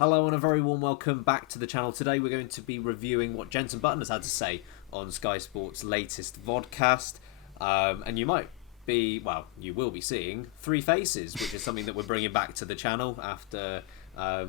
Hello and a very warm welcome back to the channel. Today we're going to be reviewing what Jenson Button has had to say on Sky Sports' latest vodcast. And you will be seeing three faces, which is something that we're bringing back to the channel after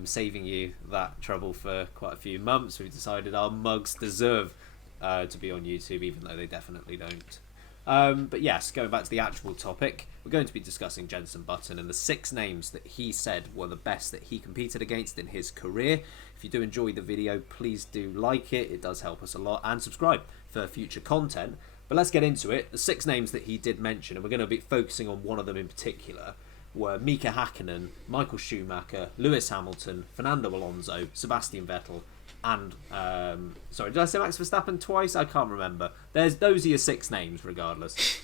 saving you that trouble for quite a few months. We've decided our mugs deserve to be on YouTube, even though they definitely don't. But yes, going back to the actual topic, we're going to be discussing Jenson Button and the 6 names that he said were the best that he competed against in his career. If you do enjoy the video, please do like it. It does help us a lot. And subscribe for future content. But let's get into it. The 6 names that he did mention, and we're going to be focusing on one of them in particular, were Mika Hakkinen, Michael Schumacher, Lewis Hamilton, Fernando Alonso, Sebastian Vettel, and sorry, did I say Max Verstappen twice? I can't remember. Those are your 6 names regardless.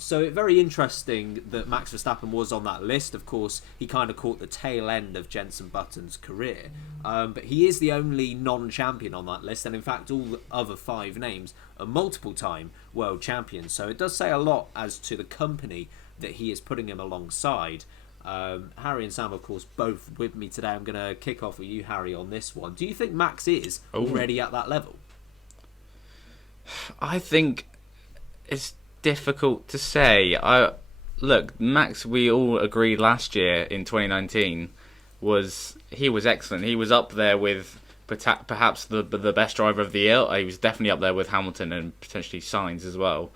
So very interesting that Max Verstappen was on that list. Of course, he kind of caught the tail end of Jenson Button's career, but he is the only non-champion on that list, and in fact all the other 5 names are multiple-time world champions. So it does say a lot as to the company that he is putting him alongside. Harry and Sam, of course, both with me today. I'm going to kick off with you, Harry, on this one. Do you think Max is already at that level? I think it's difficult to say. Look, Max, we all agreed last year in 2019 was excellent. He was up there with perhaps the best driver of the year. He was definitely up there with Hamilton and potentially Sainz as well.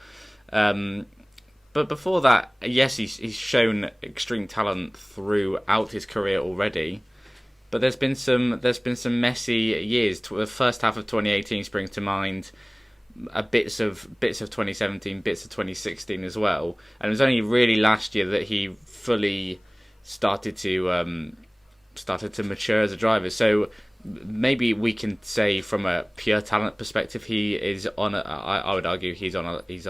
But before that, yes, he's shown extreme talent throughout his career already. But there's been some messy years. The first half of 2018 springs to mind. Bits of 2017, bits of 2016 as well. And it was only really last year that he fully started to mature as a driver. So maybe we can say from a pure talent perspective, he is on. I would argue he's on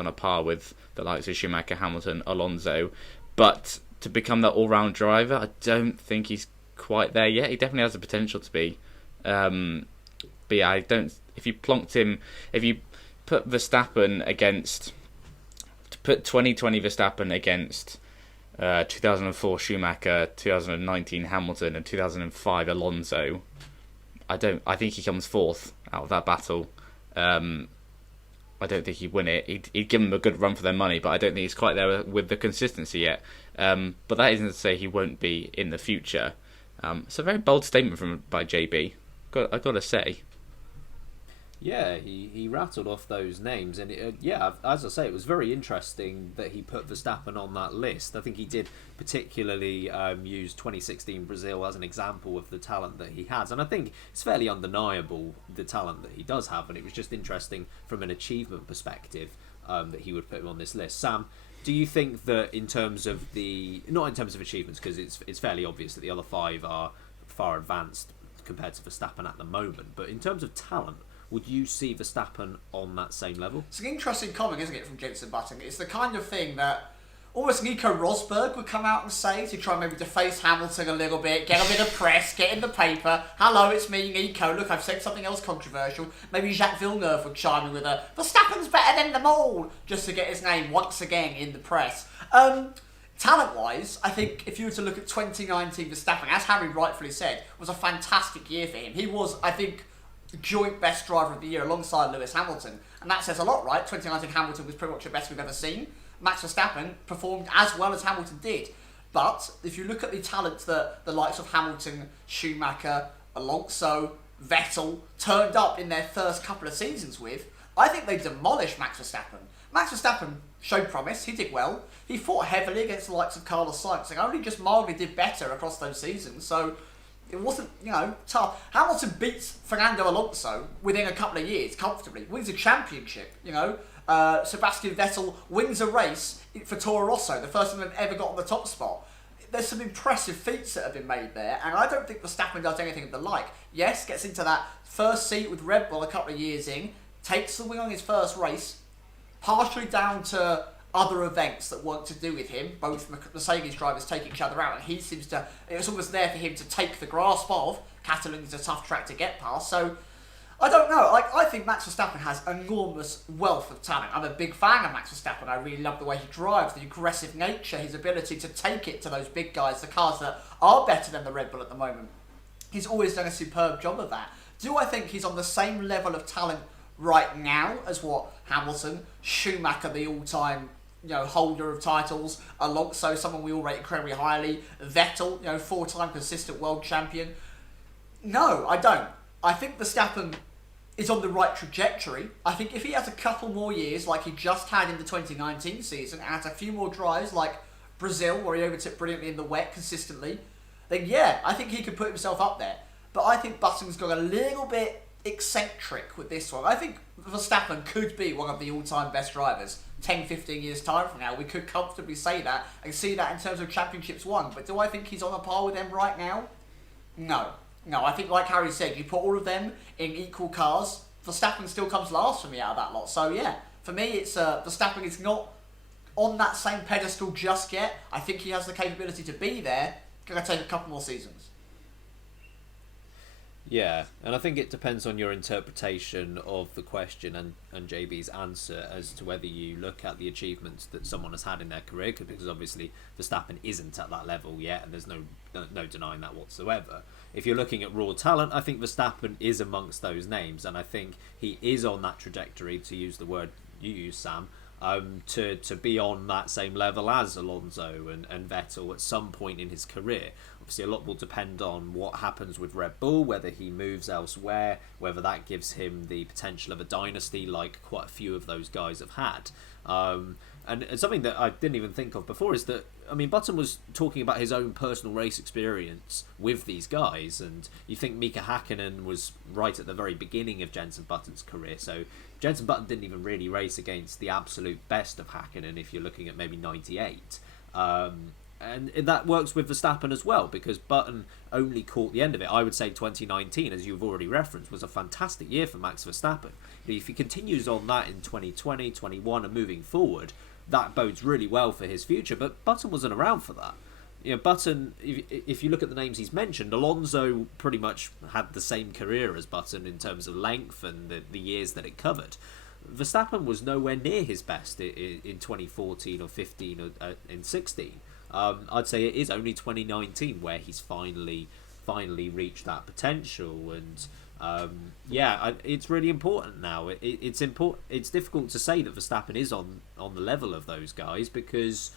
a par with the likes of Schumacher, Hamilton, Alonso. But to become that all-round driver, I don't think he's quite there yet. He definitely has the potential to be. But yeah, I don't. If you put Verstappen against, to put 2020 Verstappen against 2004 Schumacher, 2019 Hamilton, and 2005 Alonso, I think he comes 4th out of that battle. I don't think he'd win it. He'd give them a good run for their money, but I don't think he's quite there with the consistency yet. But that isn't to say he won't be in the future. It's a very bold statement by JB. I've got to say. Yeah, he rattled off those names, and as I say, it was very interesting that he put Verstappen on that list. I think he did particularly use 2016 Brazil as an example of the talent that he has, and I think it's fairly undeniable the talent that he does have, and it was just interesting from an achievement perspective that he would put him on this list. Sam, do you think that in terms of not in terms of achievements, because it's fairly obvious that the other 5 are far advanced compared to Verstappen at the moment, but in terms of talent, would you see Verstappen on that same level? It's an interesting comment, isn't it, from Jenson Button? It's the kind of thing that almost Nico Rosberg would come out and say to try and maybe deface Hamilton a little bit, get a bit of press, get in the paper. Hello, it's me, Nico. Look, I've said something else controversial. Maybe Jacques Villeneuve would chime in with a Verstappen's better than them all, just to get his name once again in the press. Talent-wise, I think if you were to look at 2019 Verstappen, as Harry rightfully said, was a fantastic year for him. He was, I think, joint best driver of the year alongside Lewis Hamilton, and that says a lot, right? 2019 Hamilton was pretty much the best we've ever seen. Max Verstappen performed as well as Hamilton did, but if you look at the talent that the likes of Hamilton, Schumacher, Alonso, Vettel turned up in their first couple of seasons with, I think they demolished Max Verstappen. Max Verstappen showed promise, he did well, he fought heavily against the likes of Carlos Sainz, and only just mildly did better across those seasons, so it wasn't, tough. Hamilton beats Fernando Alonso within a couple of years, comfortably. Wins a championship, Sebastian Vettel wins a race for Toro Rosso, the first time they've ever got on the top spot. There's some impressive feats that have been made there, and I don't think Verstappen does anything of the like. Yes, gets into that first seat with Red Bull a couple of years in, takes the win on his first race, partially down to other events that weren't to do with him. Both Mercedes drivers take each other out, and he seems to, it was almost there for him to take the grasp of. Catalonia's a tough track to get past, so I don't know. I think Max Verstappen has enormous wealth of talent. I'm a big fan of Max Verstappen. I really love the way he drives, the aggressive nature, his ability to take it to those big guys, the cars that are better than the Red Bull at the moment. he's always done a superb job of that. Do I think he's on the same level of talent right now as what Hamilton, Schumacher, the all-time holder of titles, Alonso, someone we all rate incredibly highly, Vettel, 4-time consistent world champion? No, I don't. I think Verstappen is on the right trajectory. I think if he has a couple more years like he just had in the 2019 season, and has a few more drives like Brazil, where he overtook brilliantly in the wet consistently, then yeah, I think he could put himself up there. But I think Button's got a little bit eccentric with this one. I think Verstappen could be one of the all-time best drivers 10, 15 years time from now. We could comfortably say that and see that in terms of championships won. But do I think he's on a par with them right now? No. No, I think like Harry said, you put all of them in equal cars, Verstappen still comes last for me out of that lot. So yeah, for me it's Verstappen is not on that same pedestal just yet. I think he has the capability to be there. Gonna take a couple more seasons. Yeah, and I think it depends on your interpretation of the question and JB's answer as to whether you look at the achievements that someone has had in their career, because obviously Verstappen isn't at that level yet, and there's no denying that whatsoever. If you're looking at raw talent, I think Verstappen is amongst those names, and I think he is on that trajectory, to use the word you use, Sam, to be on that same level as Alonso and Vettel at some point in his career. Obviously, a lot will depend on what happens with Red Bull, whether he moves elsewhere, whether that gives him the potential of a dynasty like quite a few of those guys have had. And something that I didn't even think of before is that, I mean, Button was talking about his own personal race experience with these guys, and you think Mika Hakkinen was right at the very beginning of Jenson Button's career, so Jenson Button didn't even really race against the absolute best of Hakkinen if you're looking at maybe 98. And that works with Verstappen as well, because Button only caught the end of it. I would say 2019, as you've already referenced, was a fantastic year for Max Verstappen. If he continues on that in 2020, 21 and moving forward, that bodes really well for his future. But Button wasn't around for that. Button, if you look at the names he's mentioned, Alonso pretty much had the same career as Button in terms of length and the years that it covered. Verstappen was nowhere near his best in 2014 or 15 or in 16. I'd say it is only 2019 where he's finally reached that potential, and it's really important now. It's important. It's difficult to say that Verstappen is on the level of those guys, because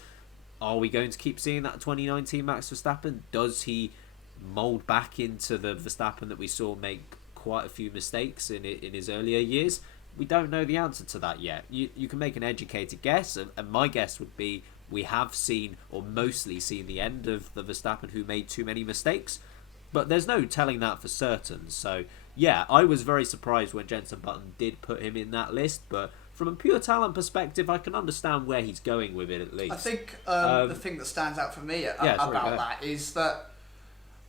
are we going to keep seeing that 2019 Max Verstappen? Does he mould back into the Verstappen that we saw make quite a few mistakes in his earlier years? We don't know the answer to that yet. You can make an educated guess, and my guess would be we have seen, or mostly seen, the end of the Verstappen who made too many mistakes, but there's no telling that for certain. So yeah, I was very surprised when Jenson Button did put him in that list, but from a pure talent perspective, I can understand where he's going with it, at least. I think the thing that stands out for me about that is that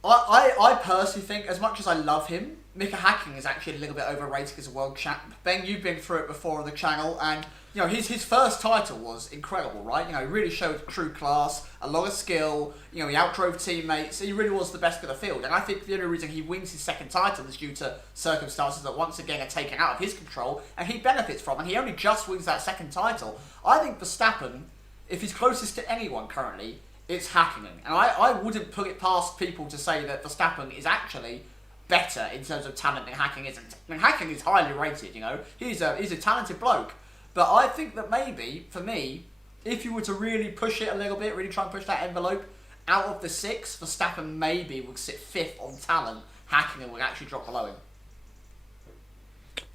I personally think, as much as I love him, Mika Hakkinen is actually a little bit overrated as a world champ. Ben, you've been through it before on the channel, and his first title was incredible, right? He really showed true class, a lot of skill. He outdrove teammates. He really was the best of the field, and I think the only reason he wins his second title is due to circumstances that once again are taken out of his control, and he benefits from. And he only just wins that second title. I think Verstappen, if he's closest to anyone currently, it's Hakkinen, and I wouldn't put it past people to say that Verstappen is actually better in terms of talent than Hakkinen is. I mean, Hakkinen is highly rated. He's a talented bloke. But I think that maybe, for me, if you were to really push it a little bit, really try and push that envelope, out of the 6, Verstappen maybe would sit 5th on talent. Hakkinen would actually drop below him.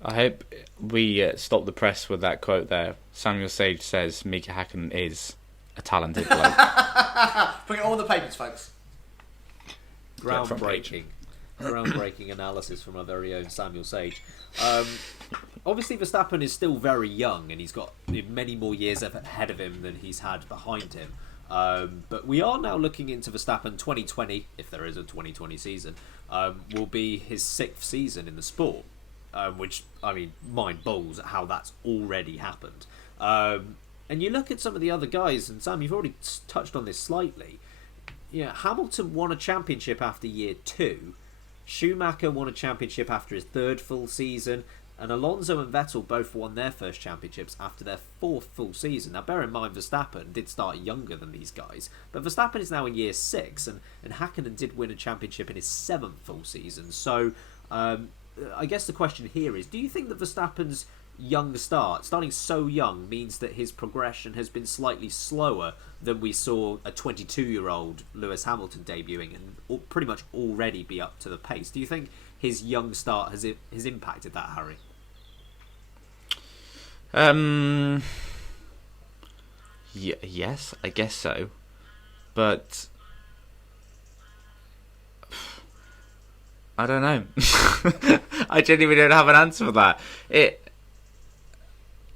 I hope we stop the press with that quote there. Samuel Sage says Mika Hakkinen is a talented bloke. Bring it all the papers, folks. Groundbreaking analysis from our very own Samuel Sage. Obviously, Verstappen is still very young, and he's got many more years ahead of him than he's had behind him. But we are now looking into Verstappen 2020, if there is a 2020 season, will be his 6th season in the sport, which, I mean, mind boggles at how that's already happened. And you look at some of the other guys, and Sam, you've already touched on this slightly. Hamilton won a championship after year 2. Schumacher won a championship after his 3rd full season. And Alonso and Vettel both won their first championships after their 4th full season. Now, bear in mind, Verstappen did start younger than these guys, but Verstappen is now in year 6, and Häkkinen did win a championship in his 7th full season. So, I guess the question here is, do you think that Verstappen's young starting so young, means that his progression has been slightly slower than we saw a 22-year-old Lewis Hamilton debuting and pretty much already be up to the pace? Do you think his young start has impacted that, Harry? Yes, I guess so, but I don't know. I genuinely don't have an answer for that.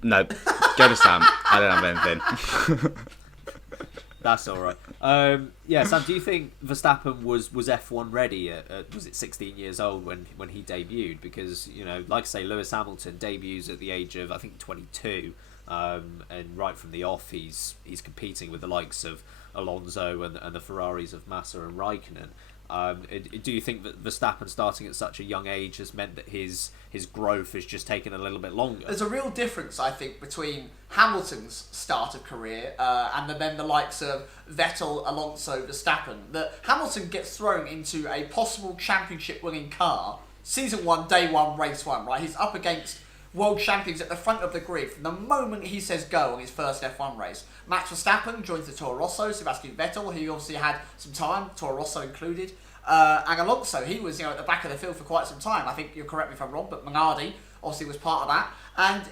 No, go to Sam. I don't have anything. That's all right. Sam, do you think Verstappen was F1 ready at was it 16 years old when he debuted? Because, like I say, Lewis Hamilton debuts at the age of, I think, 22, and right from the off he's competing with the likes of Alonso and the Ferraris of Massa and Raikkonen. Do you think that Verstappen starting at such a young age has meant that his growth has just taken a little bit longer? There's a real difference, I think, between Hamilton's start of career and then the likes of Vettel, Alonso, Verstappen. That Hamilton gets thrown into a possible championship-winning car, season 1, day 1, race 1, right? He's up against world champions at the front of the grid from the moment he says go on his first F1 race. Max Verstappen joins the Toro Rosso, Sebastian Vettel, he obviously had some time, Toro Rosso included, and Alonso, he was at the back of the field for quite some time. I think you'll correct me if I'm wrong, but Minardi obviously was part of that, and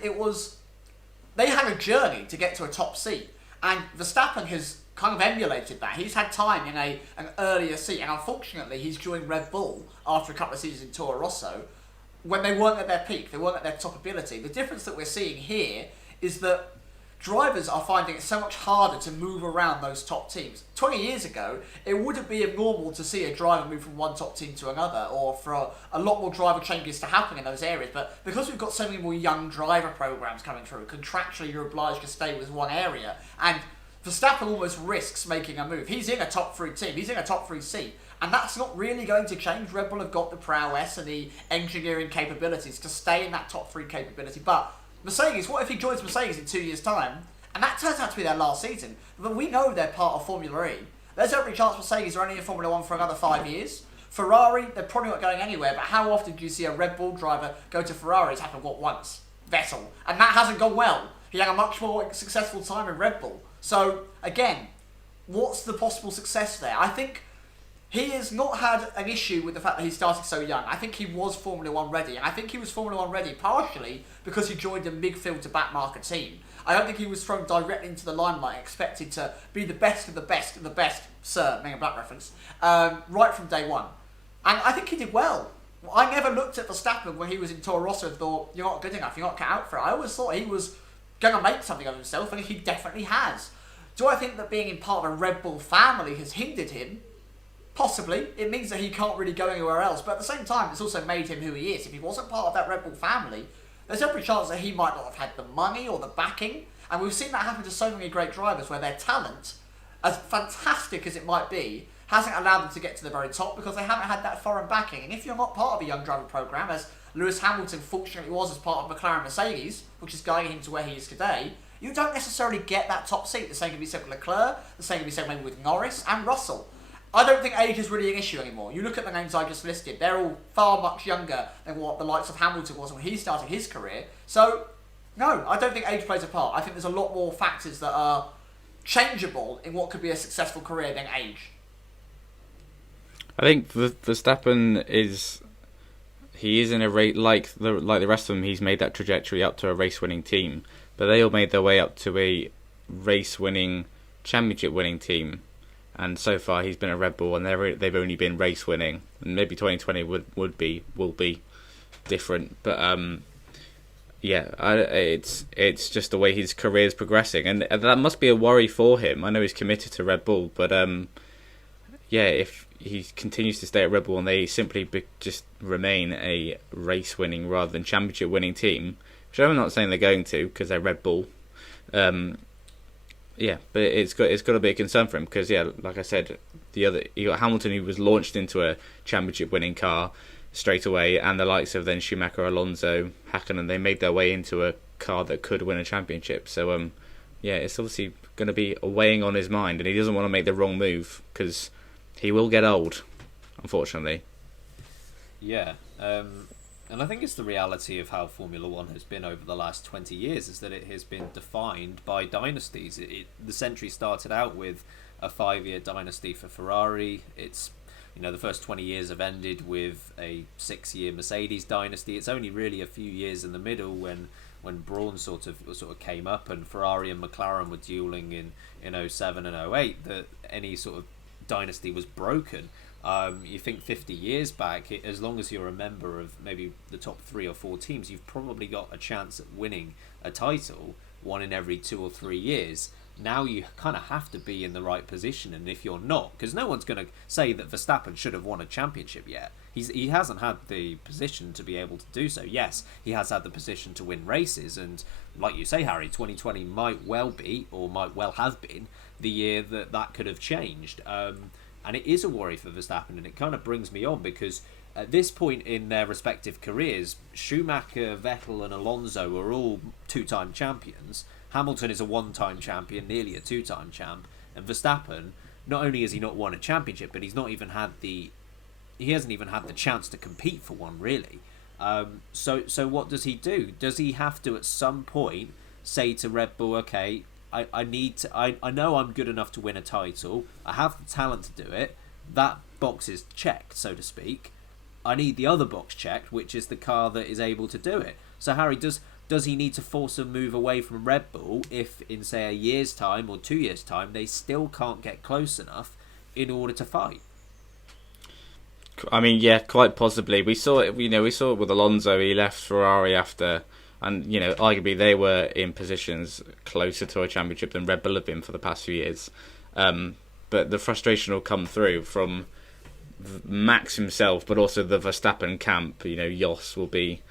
they had a journey to get to a top seat, and Verstappen has kind of emulated that. He's had time in an earlier seat, and unfortunately he's joined Red Bull after a couple of seasons in Toro Rosso when they weren't at their peak, they weren't at their top ability. The difference that we're seeing here is that drivers are finding it so much harder to move around those top teams. 20 years ago, it wouldn't be abnormal to see a driver move from one top team to another, or for a lot more driver changes to happen in those areas. But because we've got so many more young driver programs coming through, contractually you're obliged to stay with one area, and Verstappen almost risks making a move. He's in a top 3 team, he's in a top 3 seat, and that's not really going to change. Red Bull have got the prowess and the engineering capabilities to stay in that top 3 capability. But Mercedes, what if he joins Mercedes in 2 years' time, and that turns out to be their last season? But we know they're part of Formula E. There's every chance Mercedes are only in Formula 1 for another 5 years. Ferrari, they're probably not going anywhere, but how often do you see a Red Bull driver go to Ferrari? It's happened, once? Vettel. And that hasn't gone well. He had a much more successful time in Red Bull. So, again, what's the possible success there? I think he has not had an issue with the fact that he started so young. I think he was Formula 1 ready. And I think he was Formula 1 ready partially because he joined a midfield to back marker team. I don't think he was thrown directly into the limelight, expected to be the best of the best of the best, sir, making a black reference, right from day one. And I think he did well. I never looked at Verstappen when he was in Toro Rosso and thought, you're not good enough, you're not cut out for it. I always thought he was going to make something of himself, and he definitely has. Do I think that being in part of a Red Bull family has hindered him? Possibly. It means that he can't really go anywhere else, but at the same time, it's also made him who he is. If he wasn't part of that Red Bull family, there's every chance that he might not have had the money or the backing, and we've seen that happen to so many great drivers where their talent, as fantastic as it might be, hasn't allowed them to get to the very top because they haven't had that foreign backing. And if you're not part of a young driver program, as Lewis Hamilton fortunately was as part of McLaren Mercedes, which is guiding him to where he is today, you don't necessarily get that top seat. The same can be said with Leclerc, the same can be said maybe with Norris and Russell. I don't think age is really an issue anymore. You look at the names I just listed, they're all far much younger than what the likes of Hamilton was when he started his career. So, no, I don't think age plays a part. I think there's a lot more factors that are changeable in what could be a successful career than age. I think Verstappen is in a race like the rest of them. He's made that trajectory up to a race-winning team, but they all made their way up to a race-winning, championship-winning team. And so far, he's been at Red Bull, and they've only been race-winning. And maybe 2020 will be different, but it's just the way his career is progressing, and that must be a worry for him. I know he's committed to Red Bull, but if he continues to stay at Red Bull and they simply just remain a race-winning rather than championship-winning team, which I'm not saying they're going to because they're Red Bull. But it's got to be a concern for him because, like I said, you got Hamilton, who was launched into a championship-winning car. straight away, and the likes of then Schumacher, Alonso, Hakkinen, they made their way into a car that could win a championship. So yeah, it's obviously going to be weighing on his mind, and he doesn't want to make the wrong move because he will get old, unfortunately. Yeah, and I think it's the reality of how Formula One has been over the last 20 years, is that it has been defined by dynasties. The century started out with a 5-year dynasty for Ferrari. It's, the first 20 years have ended with a 6-year Mercedes dynasty. It's only really a few years in the middle when Brawn sort of came up and Ferrari and McLaren were dueling in 07 and 08 that any sort of dynasty was broken. You think 50 years back, as long as you're a member of maybe the top 3 or 4 teams, you've probably got a chance at winning a title, one in every 2 or 3 years. Now you kind of have to be in the right position, and if you're not, because no one's going to say that Verstappen should have won a championship yet. He hasn't had the position to be able to do so. Yes, he has had the position to win races, and like you say, Harry, 2020 might well be, or might well have been, the year that could have changed. And it is a worry for Verstappen, and it kind of brings me on because at this point in their respective careers, Schumacher, Vettel and Alonso are all 2-time champions. Hamilton is a 1-time champion, nearly a 2-time champ. And Verstappen, not only has he not won a championship, but he hasn't even had the chance to compete for one, really. So what does he do? Does he have to at some point say to Red Bull, okay, I know I'm good enough to win a title, I have the talent to do it, that box is checked, so to speak, I need the other box checked, which is the car that is able to do it. So Harry, does he need to force a move away from Red Bull if in say a year's time or 2 years' time they still can't get close enough in order to fight? I mean, yeah, quite possibly. We saw it with Alonso. He left Ferrari after, and arguably they were in positions closer to a championship than Red Bull have been for the past few years. But the frustration will come through from Max himself, but also the Verstappen camp. Jos will be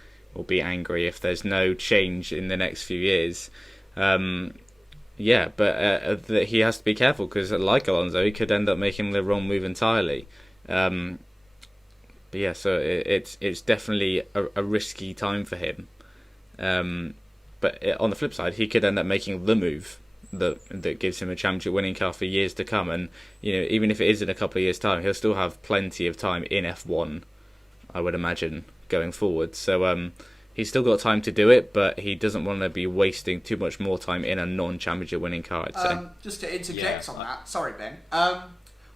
angry if there's no change in the next few years. Yeah, but he has to be careful because, like Alonso, he could end up making the wrong move entirely. But yeah, so it's definitely a risky time for him. But on the flip side, he could end up making the move that gives him a championship winning car for years to come. And even if it is in a couple of years' time, he'll still have plenty of time in F1, I would imagine, going forward. So he's still got time to do it, but he doesn't want to be wasting too much more time in a non-championship winning car, I'd say. Just to interject on that, sorry Ben,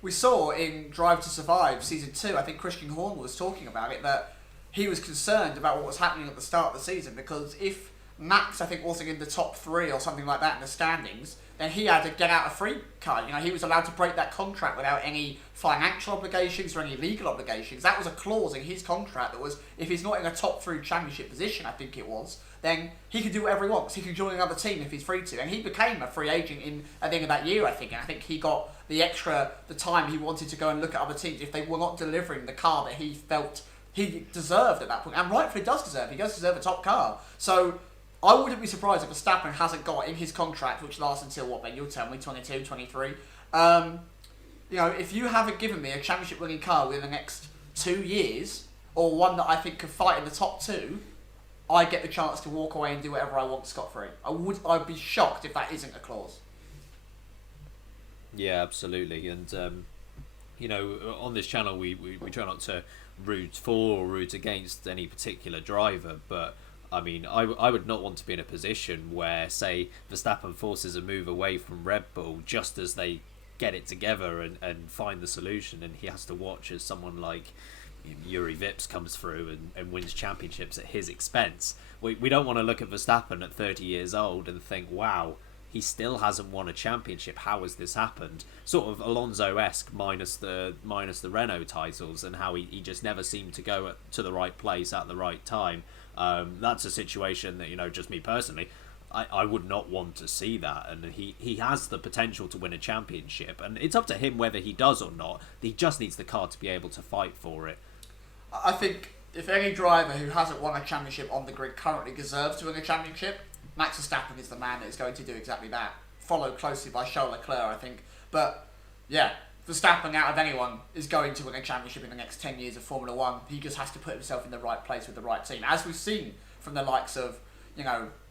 we saw in Drive to Survive Season 2, I think Christian Horner was talking about it, that he was concerned about what was happening at the start of the season, because if Max, I think, wasn't in the top 3 or something like that in the standings, then he had to get out a free card. He was allowed to break that contract without any financial obligations or any legal obligations. That was a clause in his contract that was, if he's not in a top 3 championship position, I think it was, then he could do whatever he wants. He could join another team if he's free to. And he became a free agent at the end of that year, I think. And I think he got the time he wanted to go and look at other teams if they were not delivering the car that he felt he deserved at that point. And rightfully does deserve. He does deserve a top car. So I wouldn't be surprised if Verstappen hasn't got in his contract, which lasts until, what, Ben, you'll tell me, 22, 23. If you haven't given me a championship winning car within the next 2 years, or one that I think could fight in the top 2, I get the chance to walk away and do whatever I want scot-free. I'd be shocked if that isn't a clause. Yeah, absolutely. And, on this channel, we try not to root for or root against any particular driver, but I mean, I would not want to be in a position where, say, Verstappen forces a move away from Red Bull just as they get it together and find the solution, and he has to watch as someone like Yuri Vips comes through and wins championships at his expense. We don't want to look at Verstappen at 30 years old and think, wow, he still hasn't won a championship. How has this happened? Sort of Alonso-esque minus the Renault titles, and how he just never seemed to go to the right place at the right time. That's a situation that, just me personally, I would not want to see that. And he has the potential to win a championship, and it's up to him whether he does or not. He just needs the car to be able to fight for it. I think if any driver who hasn't won a championship on the grid currently deserves to win a championship, Max Verstappen is the man that is going to do exactly that. Followed closely by Charles Leclerc, I think. But yeah, Verstappen, out of anyone, is going to win a championship in the next 10 years of Formula 1. He just has to put himself in the right place with the right team. As we've seen from the likes of,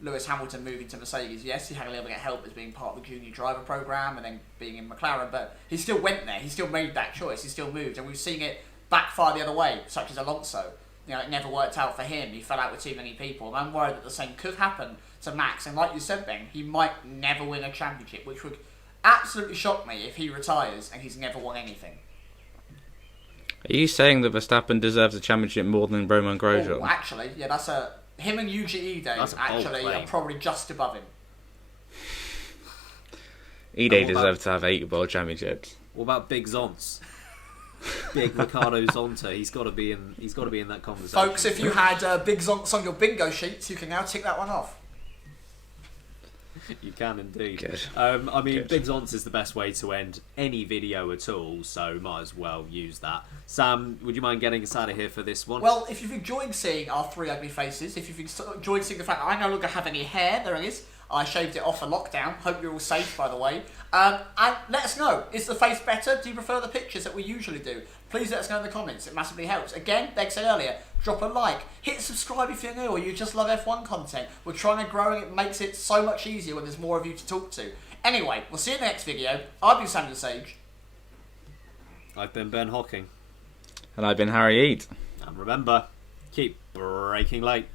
Lewis Hamilton moving to Mercedes. Yes, he had a little bit of help as being part of the junior driver program and then being in McLaren, but he still went there. He still made that choice. He still moved, and we've seen it backfire the other way, such as Alonso. It never worked out for him. He fell out with too many people. And I'm worried that the same could happen to Max. And like you said, Ben, he might never win a championship, which would absolutely shock me if he retires and he's never won anything. Are you saying that Verstappen deserves a championship more than Romain Grosjean? Oh, actually, yeah, that's him and Yuji Ide actually are probably just above him. Ide deserves to have 8 world championships. What about Big Zonce? Big Ricardo Zonta. He's got to be in that conversation. Folks, if you had Big Zonce on your bingo sheets, you can now tick that one off. You can indeed. Good. Good. Big Zonce is the best way to end any video at all, so might as well use that. Sam, would you mind getting us out of here for this one? Well, if you've enjoyed seeing our 3 ugly faces, if you've enjoyed seeing the fact that I no longer have any hair, there it is. I shaved it off for lockdown. Hope you're all safe, by the way. And let us know. Is the face better? Do you prefer the pictures that we usually do? Please let us know in the comments. It massively helps. Again, like I said earlier, drop a like. Hit subscribe if you're new or you just love F1 content. We're trying to grow and it makes it so much easier when there's more of you to talk to. Anyway, we'll see you in the next video. I've been Samuel Sage. I've been Ben Hocking. And I've been Harry Eade. And remember, keep braking late.